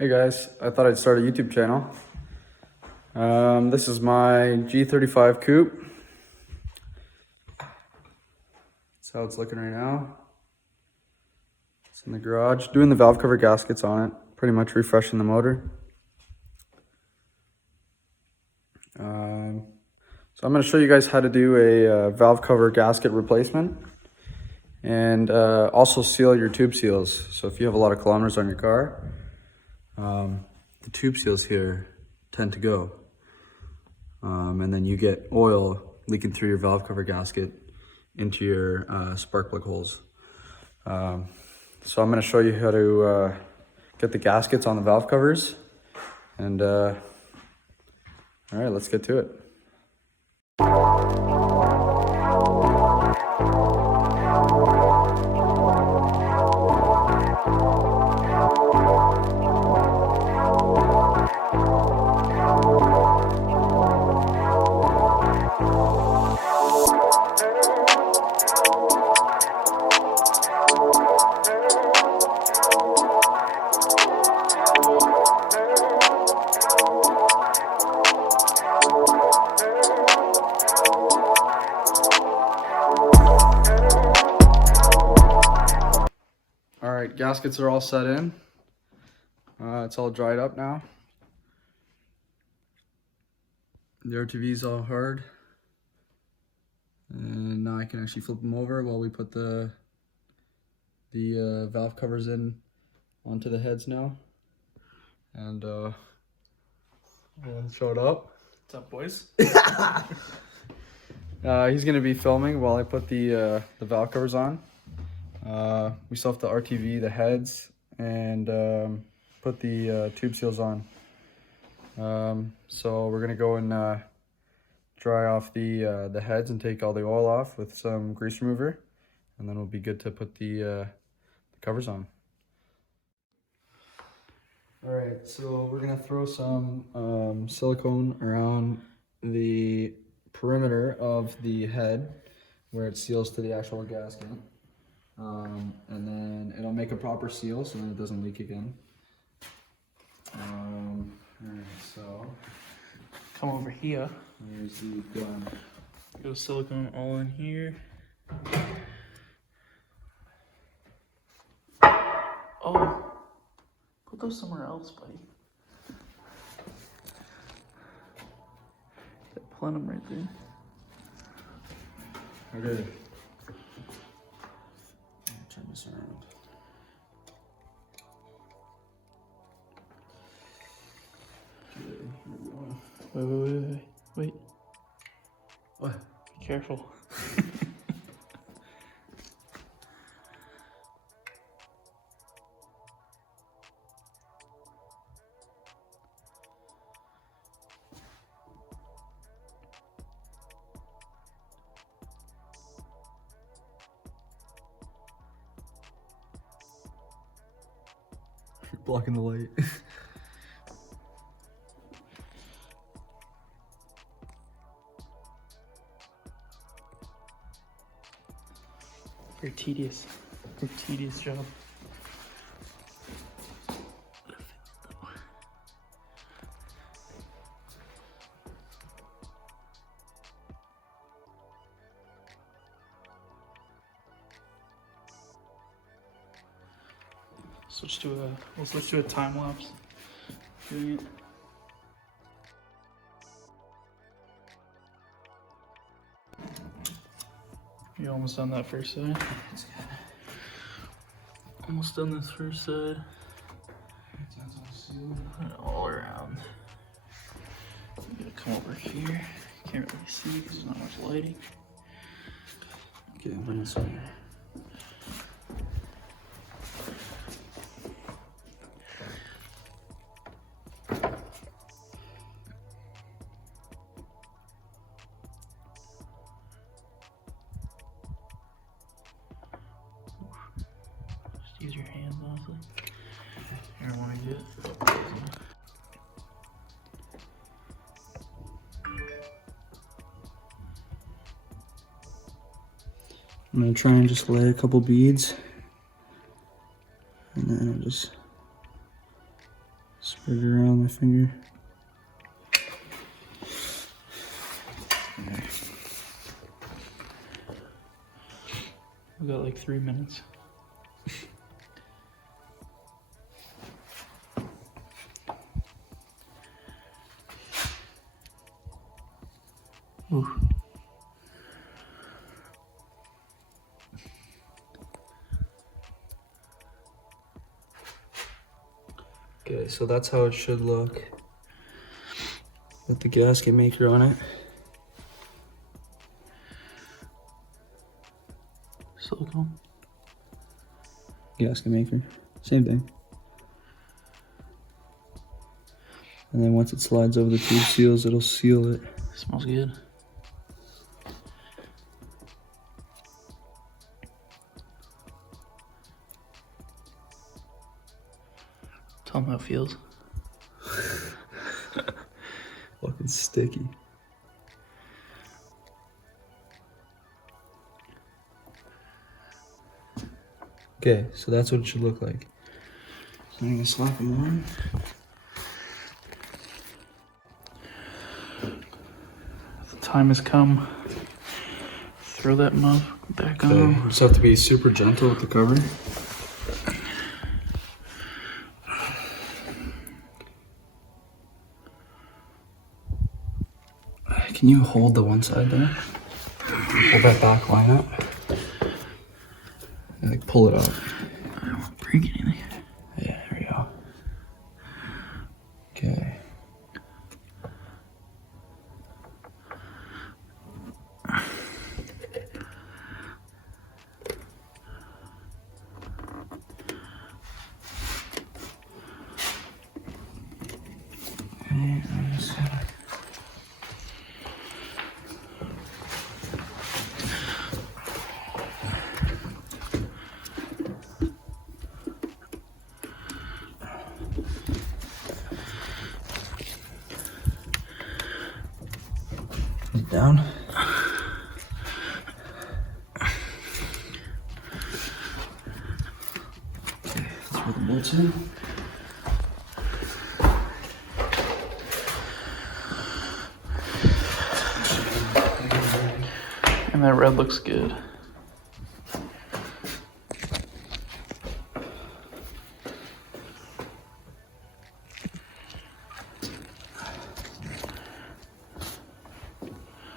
Hey guys, I thought I'd start a YouTube channel. This is my G35 coupe. That's how it's looking right now. It's in the garage. Doing the valve cover gaskets on it. Pretty much refreshing the motor. So I'm going to show you guys how to do a valve cover gasket replacement. And also seal your tube seals. So if you have a lot of kilometers on your car, the tube seals here tend to go. And then you get oil leaking through your valve cover gasket into your spark plug holes. So I'm going to show you how to get the gaskets on the valve covers. And all right, let's get to it. All right, gaskets are all set in. It's all dried up now. The RTV is all hard. And now I can actually flip them over while we put the valve covers in onto the heads now. And Owen showed up. What's up, boys? He's gonna be filming while I put the valve covers on. We still have to RTV the heads and put the tube seals on. So we're gonna go and dry off the heads and take all the oil off with some grease remover, and then we'll be good to put the covers on. All right, so we're gonna throw some silicone around the perimeter of the head where it seals to the actual gasket. And then it'll make a proper seal so then it doesn't leak again. Alright, so Come over here. here's the gun. Go silicone all in here. Oh, put those somewhere else, buddy. That plenum right there. Okay. Turn this around. Okay, here we go. Wait. What? Be careful. You're blocking the light. Very tedious job. We'll switch to a time lapse. Doing it. You almost done that first side. Almost done this first side. All around. I'm gonna come over here. Can't really see because there's not much lighting. Okay, I'm gonna see. Just use your hands, honestly. Here, I want to get. I'm gonna try and just lay a couple beads, and then I'll just Spread it around my finger. We got like 3 minutes. Ooh. Okay, so that's how it should look with the gasket maker on it. Silicone. Gasket maker, same thing. And then once it slides over the tube seals, it'll seal it. Smells good. Tell them how it feels. Fucking sticky. Okay, so that's what it should look like. So I'm gonna slap them on. The time has come. Throw that muff back Okay, on. you just have to be super gentle with the cover. Can you hold the one side there? Hold that back line up. And like pull it up. I don't want to break anything. Yeah, there we go. Okay. Okay, I'm just gonna... down. Okay, let's put the bolts in. And that red looks good.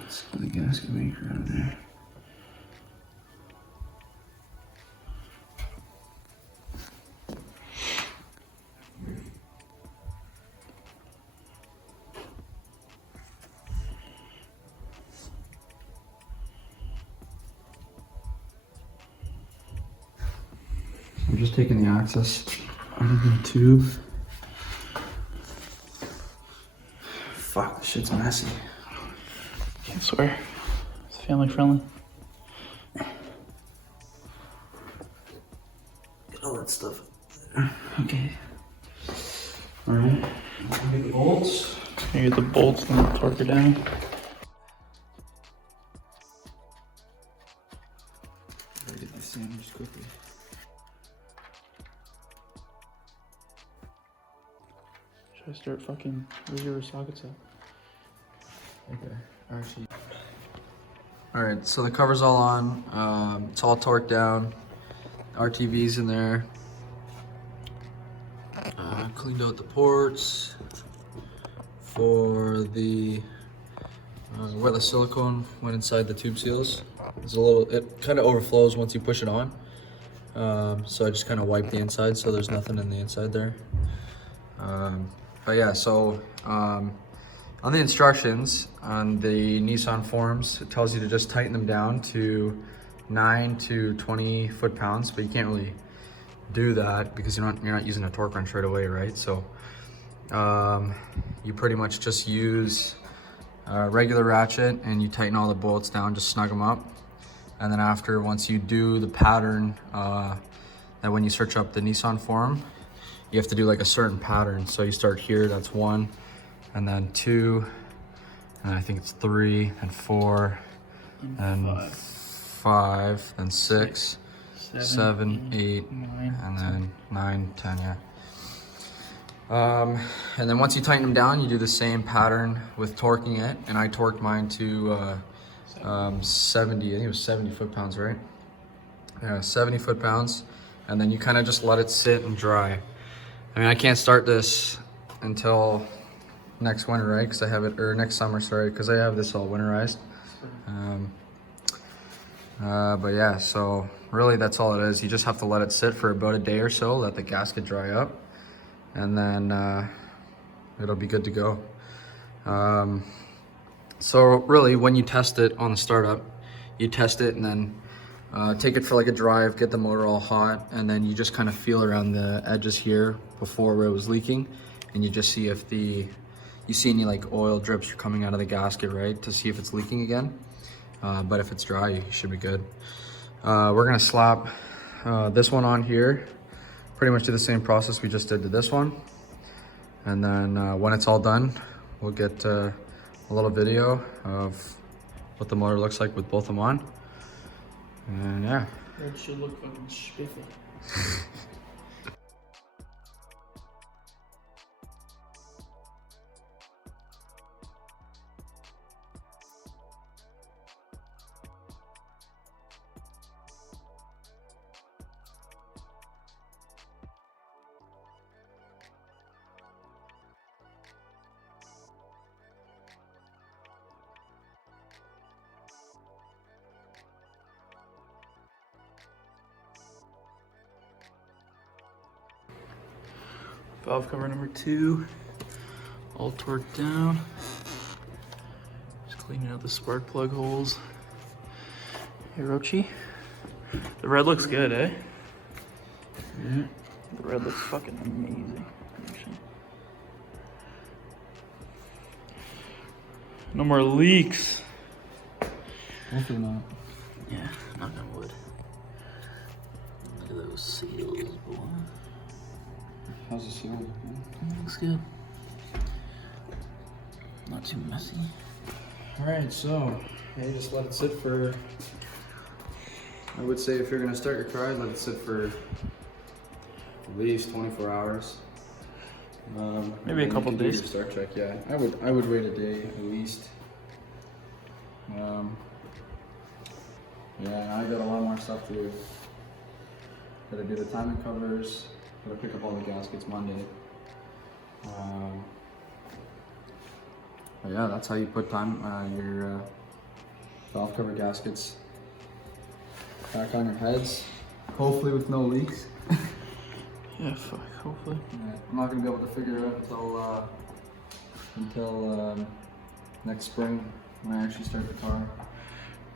Let's get the gasket maker out of there. I'm just taking the access out of the tube. Fuck, this shit's messy. Can't swear. It's family friendly. Get all that stuff there. Okay. Alright. Get the bolts. You get the bolts and then torque it down. Gotta get these sandwiched quickly. Should I start fucking, where's your sockets at? Okay, actually. Alright, so the cover's all on. It's all torqued down. RTV's in there. Cleaned out the ports for the where the silicone went inside the tube seals. There's a little, it kind of overflows once you push it on. So I just kind of wiped the inside so there's nothing in the inside there. But yeah, so on the instructions on the Nissan forms, it tells you to just tighten them down to 9 to 20 foot-pounds, but you can't really do that because you're not using a torque wrench right away, right? So you pretty much just use a regular ratchet and you tighten all the bolts down, just snug them up. And then after, once you do the pattern, that when you search up the Nissan form, you have to do like a certain pattern. So you start here, that's 1, and then 2, and I think it's 3, and 4, and 5, then 6, 7, 8, 9, and then 9, 10, yeah. And then once you tighten them down, you do the same pattern with torquing it. And I torqued mine to 70, I think it was 70 foot-pounds, right? Yeah, 70 foot-pounds. And then you kind of just let it sit and dry. I mean, I can't start this until next winter, right? Because I have it, or next summer, sorry, because I have this all winterized. But yeah, so really that's all it is. You just have to let it sit for about a day or so, let the gasket dry up, and then it'll be good to go. So really, when you test it on the startup, you test it and then take it for like a drive, get the motor all hot, and then you just kind of feel around the edges here before where it was leaking, and you just see if you see any like oil drips coming out of the gasket, right, to see if it's leaking again. But if it's dry, you should be good. We're gonna slap this one on here, pretty much do the same process we just did to this one. And then when it's all done, we'll get a little video of what the motor looks like with both of them on. And yeah. That should look fucking spiffy. Valve cover number 2, all torqued down. Just cleaning out the spark plug holes. Hey, Rochi. The red looks good, eh? Yeah. The red looks fucking amazing, actually. No more leaks. Hopefully not. Yeah, knock on wood. Look at those seals, boy. How's the seal? Looks good. Not too messy. All right, so yeah, just let it sit for, I would say if you're gonna start your car, let it sit for at least 24 hours. Maybe a couple you can do days. your start check, yeah. I would wait a day at least. Yeah, I got a lot more stuff to do. Gotta do the timing covers. Gotta pick up all the gaskets Monday. But yeah, that's how you put your valve cover gaskets back on your heads. Hopefully with no leaks. Yeah, fuck, hopefully. Yeah, I'm not gonna be able to figure it out until next spring when I actually start the car.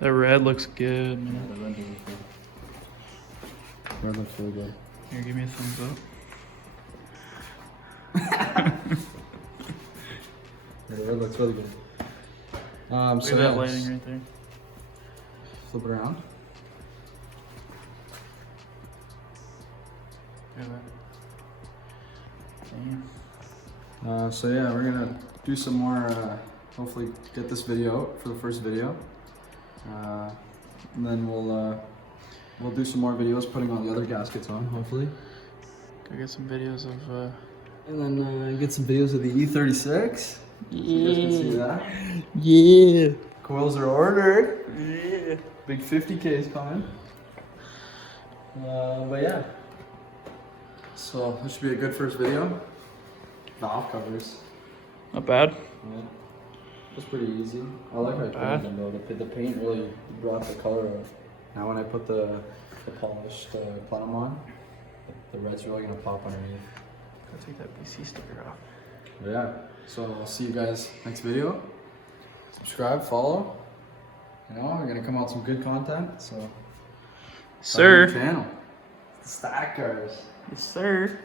That red looks good, Yeah, man. the red looks good. Red looks really good. Here, give me a thumbs up. Yeah, the red looks really good. Look So at that yeah, lighting right there. flip it around. Look at that. Damn. So yeah, we're gonna do some more, hopefully get this video out for the first video. And then we'll do some more videos putting all the other gaskets on, hopefully. Go get some videos of, And then get some videos of the E36. You guys can see that. Yeah. Coils are ordered. Yeah. Big 50K is coming. But yeah. So this should be a good first video. Valve covers. Not bad. Yeah. It's pretty easy. I like how I painted them though. The paint really brought the color out. Now when I put the polished plenum on, the red's really gonna pop underneath. Go take that BC sticker off. But yeah, so I'll see you guys next video. Subscribe, follow. You know, we're gonna come out with some good content. So, Sir. channel. The Stack Cars. Yes, sir.